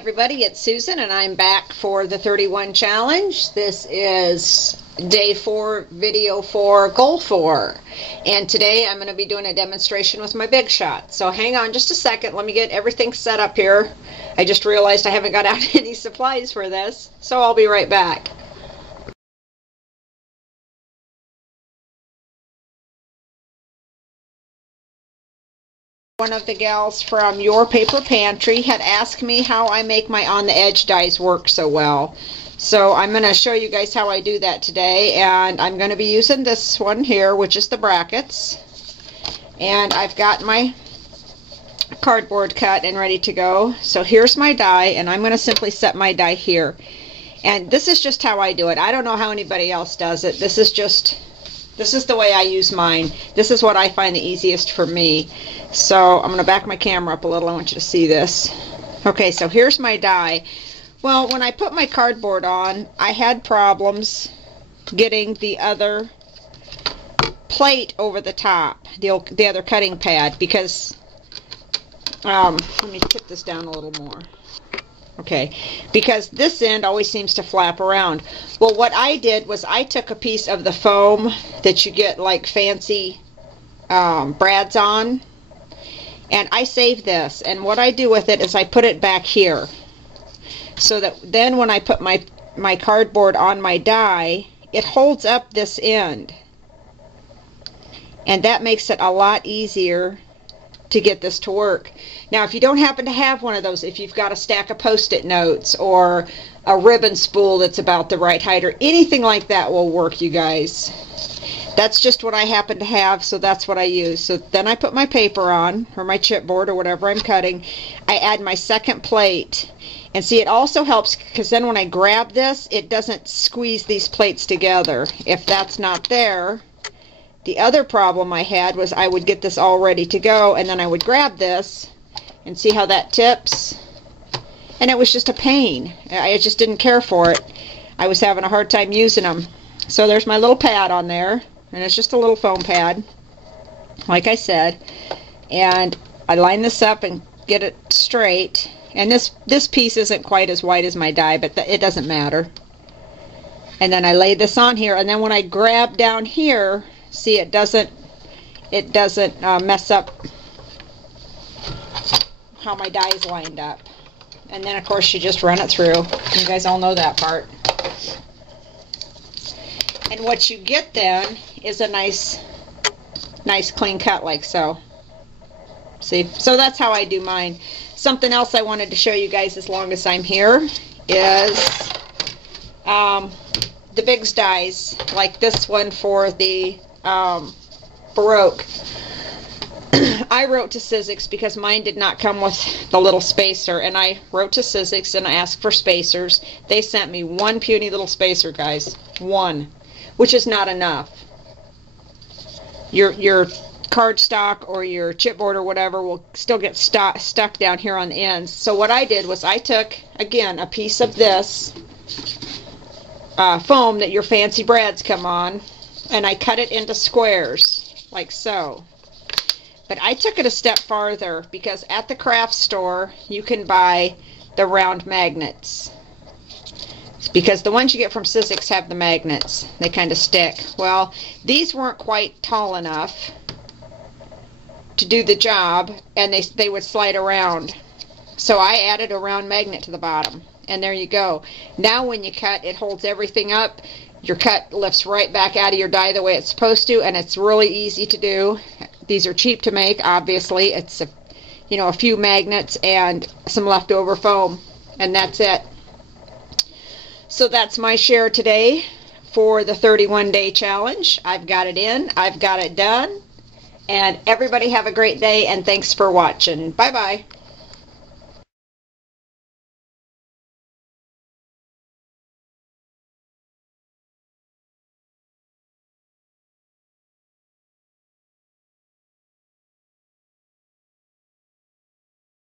everybody, it's Susan and I'm back for the 31 challenge. This is day 4, video 4, goal 4. And today I'm going to be doing a demonstration with my big shot. So hang on just a second, let me get everything set up here. I just realized I haven't got out any supplies for this, so I'll be right back. One of the gals from Your Paper Pantry had asked me how I make my on the edge dies work so well. So I'm going to show you guys how I do that today, and I'm going to be using this one here, which is the brackets. And I've got my cardboard cut and ready to go. So here's my die, and I'm going to simply set my die here. And this is just how I do it. I don't know how anybody else does it. This is the way I use mine. This is what I find the easiest for me. So I'm going to back my camera up a little. I want you to see this. Okay, so here's my die. Well, when I put my cardboard on, I had problems getting the other plate over the top, the other cutting pad, because, let me tip this down a little more. Okay, because this end always seems to flap around. Well, what I did was I took a piece of the foam that you get like fancy brads on, and I saved this. And what I do with it is I put it back here, so that then when I put my cardboard on my die, it holds up this end, and that makes it a lot easier to get this to work. Now, if you don't happen to have one of those, if you've got a stack of post-it notes or a ribbon spool that's about the right height or anything like that will work, you guys. That's just what I happen to have, so that's what I use. So then I put my paper on, or my chipboard, or whatever I'm cutting. I add my second plate. And see, it also helps because then when I grab this, it doesn't squeeze these plates together. If that's not there, the other problem I had was I would get this all ready to go, and then I would grab this and see how that tips, and it was just a pain. I just didn't care for it. I was having a hard time using them. So there's my little pad on there, and it's just a little foam pad, like I said, and I line this up and get it straight. And this piece isn't quite as wide as my die, but it doesn't matter. And then I lay this on here, and then when I grab down here, see, it doesn't mess up how my die is lined up. And then of course you just run it through. You guys all know that part. And what you get then is a nice clean cut like so. See, so that's how I do mine. Something else I wanted to show you guys as long as I'm here is the Biggs dies, like this one for the Baroque. I wrote to Sizzix because mine did not come with the little spacer, and I wrote to Sizzix and I asked for spacers. They sent me one puny little spacer, guys. One, which is not enough. Your cardstock or your chipboard or whatever will still get stuck down here on the ends. So what I did was I took, again, a piece of this foam that your fancy brads come on, and I cut it into squares, like so. But I took it a step farther because at the craft store you can buy the round magnets. Because the ones you get from Sizzix have the magnets. They kind of stick. Well, these weren't quite tall enough to do the job, and they would slide around. So I added a round magnet to the bottom, and there you go. Now when you cut, it holds everything up. Your cut lifts right back out of your die the way it's supposed to, and it's really easy to do. These are cheap to make, obviously. It's a few magnets and some leftover foam, and that's it. So that's my share today for the 31-day challenge. I've got it in, I've got it done, and everybody have a great day, and thanks for watching. Bye-bye.